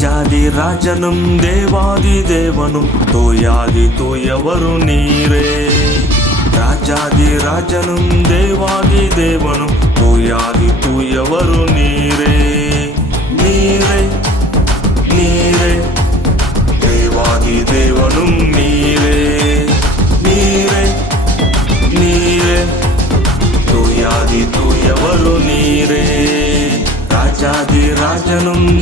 ராஜாதி ராஜனும் தேவாதி தேவனும் தூயாதி தூயவரும் நீரே. ராஜாதி ராஜனும் தேவாதி தேவனும் தூயாதி தூயவரும் நீரே. நீரே நீரே தேவாதி தேவனும் நீரே. நீரே நீரே தூயாதி தூயவரும் நீரே. ராஜாதி ராஜனும்